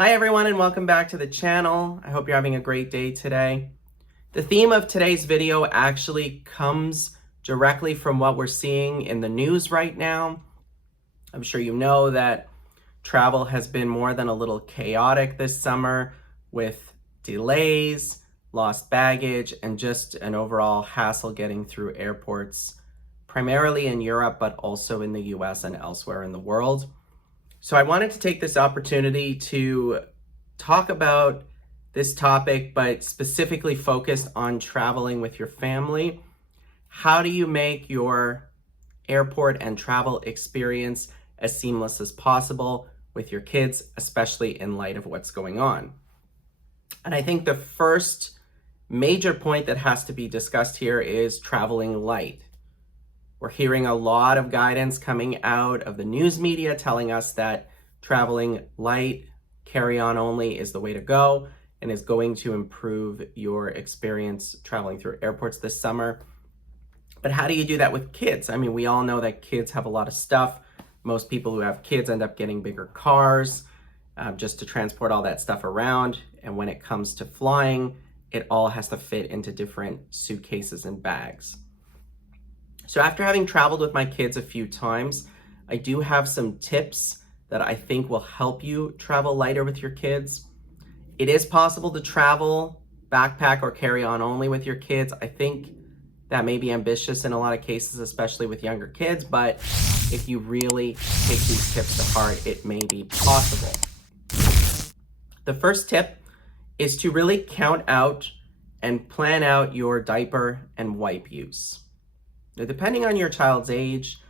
Hi everyone and welcome back to the channel. I hope you're having a great day today. The theme of today's video actually comes directly from what we're seeing in the news right now. I'm sure you know that travel has been more than a little chaotic this summer with delays, lost baggage, and just an overall hassle getting through airports, primarily in Europe, but also in the US and elsewhere in the world. So I wanted to take this opportunity to talk about this topic, but specifically focused on traveling with your family. How do you make your airport and travel experience as seamless as possible with your kids, especially in light of what's going on? And I think the first major point that has to be discussed here is traveling light. We're hearing a lot of guidance coming out of the news media telling us that traveling light, carry-on only is the way to go and is going to improve your experience traveling through airports this summer. But how do you do that with kids? I mean, we all know that kids have a lot of stuff. Most people who have kids end up getting bigger cars just to transport all that stuff around. And when it comes to flying, it all has to fit into different suitcases and bags. So after having traveled with my kids a few times, I do have some tips that I think will help you travel lighter with your kids. It is possible to travel backpack or carry-on only with your kids. I think that may be ambitious in a lot of cases, especially with younger kids, but if you really take these tips to heart, it may be possible. The first tip is to really count out and plan out your diaper and wipe use. Now, depending on your child's age,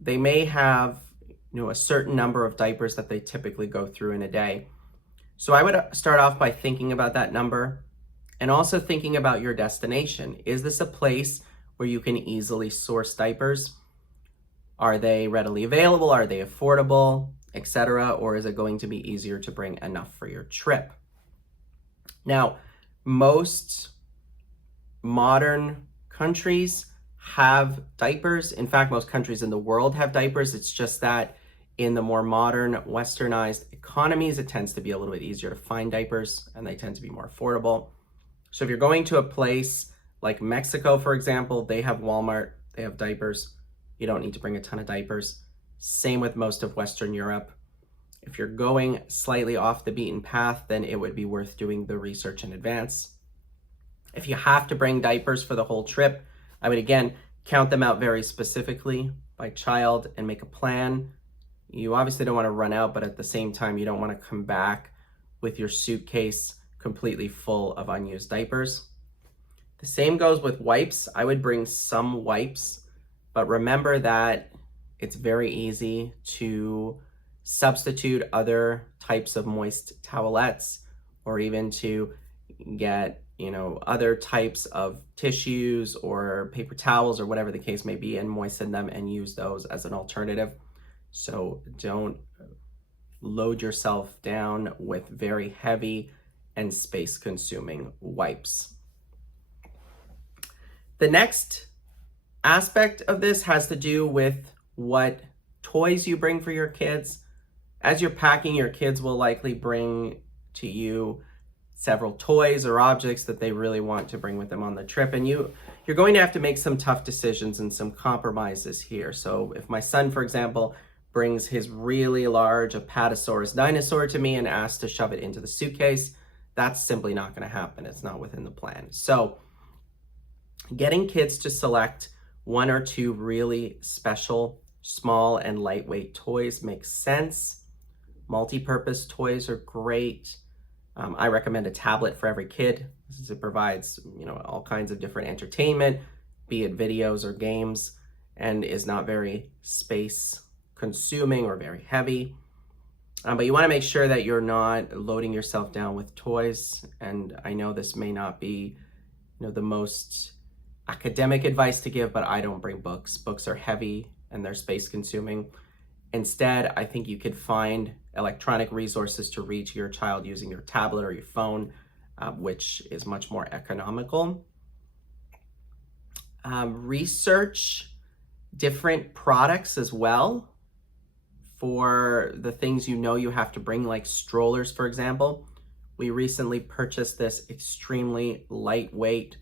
they may have a certain number of diapers that they typically go through in a day. So I would start off by thinking about that number and also thinking about your destination. Is this a place where you can easily source diapers? Are they readily available? Are they affordable, etc.? Or is it going to be easier to bring enough for your trip? Now, most modern countries have diapers. In fact, most countries in the world have diapers. It's just that in the more modern, westernized economies, it tends to be a little bit easier to find diapers and they tend to be more affordable. So if you're going to a place like Mexico, for example, they have Walmart, they have diapers. You don't need to bring a ton of diapers. Same with most of Western Europe. If you're going slightly off the beaten path, then it would be worth doing the research in advance. If you have to bring diapers for the whole trip, I would again count them out very specifically by child and make a plan. You obviously don't want to run out, but at the same time, you don't want to come back with your suitcase completely full of unused diapers. The same goes with wipes. I would bring some wipes, but remember that it's very easy to substitute other types of moist towelettes or even to get other types of tissues or paper towels or whatever the case may be and moisten them and use those as an alternative. So don't load yourself down with very heavy and space-consuming wipes. The next aspect of this has to do with what toys you bring for your kids. As you're packing, your kids will likely bring to you several toys or objects that they really want to bring with them on the trip. And you're going to have to make some tough decisions and some compromises here. So if my son, for example, brings his really large Apatosaurus dinosaur to me and asks to shove it into the suitcase, that's simply not going to happen. It's not within the plan. So getting kids to select one or two really special, small and lightweight toys makes sense. Multi-purpose toys are great. I recommend a tablet for every kid since it provides, all kinds of different entertainment, be it videos or games, and is not very space consuming or very heavy. But you want to make sure that you're not loading yourself down with toys. And I know this may not be, the most academic advice to give, but I don't bring books. Books are heavy and they're space consuming. Instead, I think you could find electronic resources to read to your child using your tablet or your phone, which is much more economical. Research different products as well. for the things you know you have to bring, like strollers, for example. We recently purchased this extremely lightweight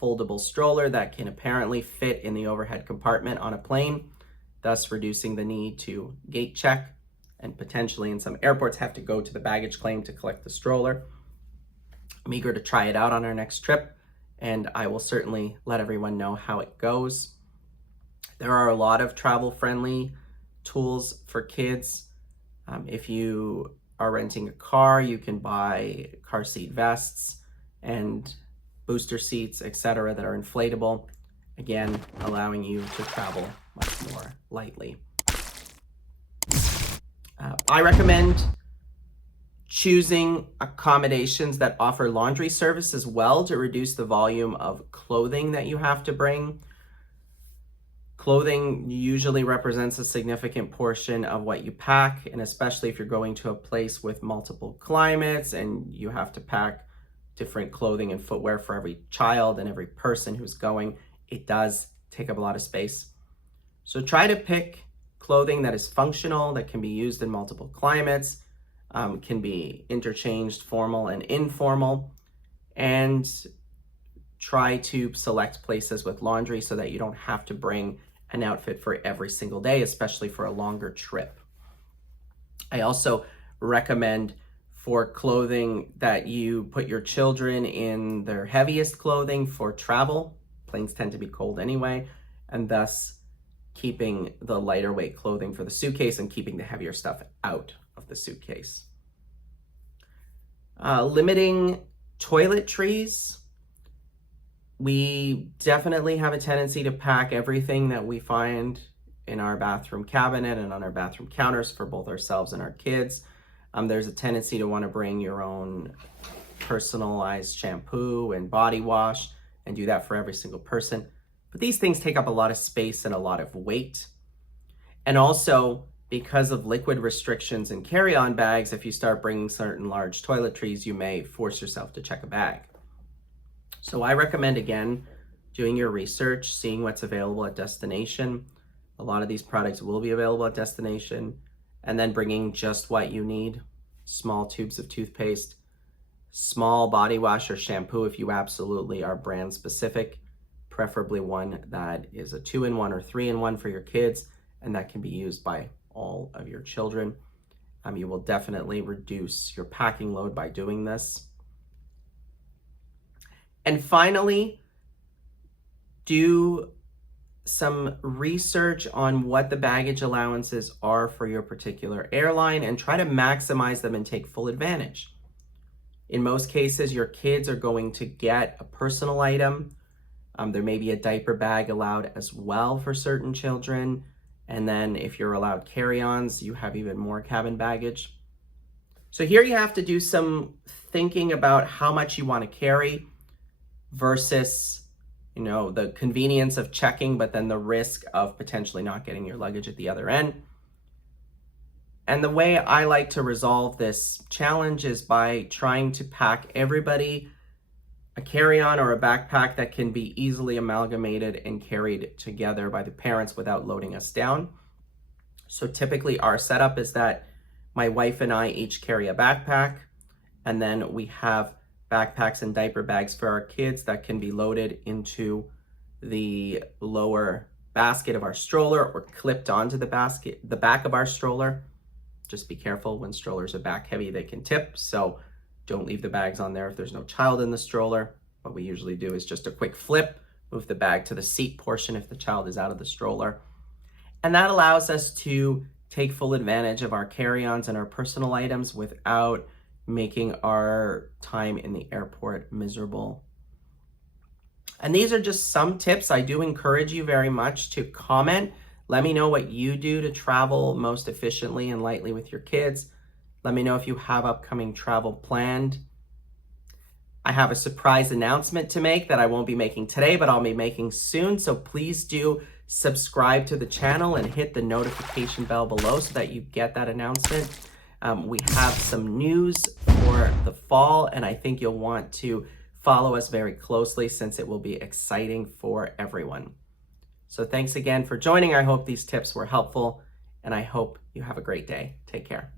foldable stroller that can apparently fit in the overhead compartment on a plane, thus reducing the need to gate check and potentially in some airports have to go to the baggage claim to collect the stroller. I'm eager to try it out on our next trip, and I will certainly let everyone know how it goes. There are a lot of travel-friendly tools for kids. If you are renting a car, you can buy car seat vests and booster seats, etc., that are inflatable, again, allowing you to travel much more lightly. I recommend choosing accommodations that offer laundry service as well to reduce the volume of clothing that you have to bring. Clothing usually represents a significant portion of what you pack, and especially if you're going to a place with multiple climates and you have to pack different clothing and footwear for every child and every person who's going, it does take up a lot of space. So try to pick clothing that is functional, that can be used in multiple climates, can be interchanged formal and informal, and try to select places with laundry so that you don't have to bring an outfit for every single day, especially for a longer trip. I also recommend for clothing that you put your children in their heaviest clothing for travel. Planes tend to be cold anyway, and thus keeping the lighter weight clothing for the suitcase and keeping the heavier stuff out of the suitcase. Limiting toiletries. We definitely have a tendency to pack everything that we find in our bathroom cabinet and on our bathroom counters for both ourselves and our kids. There's a tendency to want to bring your own personalized shampoo and body wash and do that for every single person. But these things take up a lot of space and a lot of weight. And also, because of liquid restrictions in carry-on bags, if you start bringing certain large toiletries, you may force yourself to check a bag. So I recommend, again, doing your research, seeing what's available at destination. A lot of these products will be available at destination, and then bringing just what you need. Small tubes of toothpaste, small body wash or shampoo if you absolutely are brand specific, preferably one that is a 2-in-1 or 3-in-1 for your kids, and that can be used by all of your children. You will definitely reduce your packing load by doing this. And finally, do some research on what the baggage allowances are for your particular airline and try to maximize them and take full advantage. In most cases, your kids are going to get a personal item. There may be a diaper bag allowed as well for certain children. And then if you're allowed carry-ons, you have even more cabin baggage. So here you have to do some thinking about how much you want to carry versus, the convenience of checking, but then the risk of potentially not getting your luggage at the other end. And the way I like to resolve this challenge is by trying to pack everybody a carry-on or a backpack that can be easily amalgamated and carried together by the parents without loading us down. So typically our setup is that my wife and I each carry a backpack, and then we have backpacks and diaper bags for our kids that can be loaded into the lower basket of our stroller or clipped onto the back of our stroller. Just be careful, when strollers are back heavy, they can tip. So don't leave the bags on there if there's no child in the stroller. What we usually do is just a quick flip, move the bag to the seat portion if the child is out of the stroller. And that allows us to take full advantage of our carry-ons and our personal items without making our time in the airport miserable. And these are just some tips. I do encourage you very much to comment. Let me know what you do to travel most efficiently and lightly with your kids. Let me know if you have upcoming travel planned. I have a surprise announcement to make that I won't be making today, but I'll be making soon. So please do subscribe to the channel and hit the notification bell below so that you get that announcement. We have some news for the fall, and I think you'll want to follow us very closely since it will be exciting for everyone. So thanks again for joining. I hope these tips were helpful, and I hope you have a great day. Take care.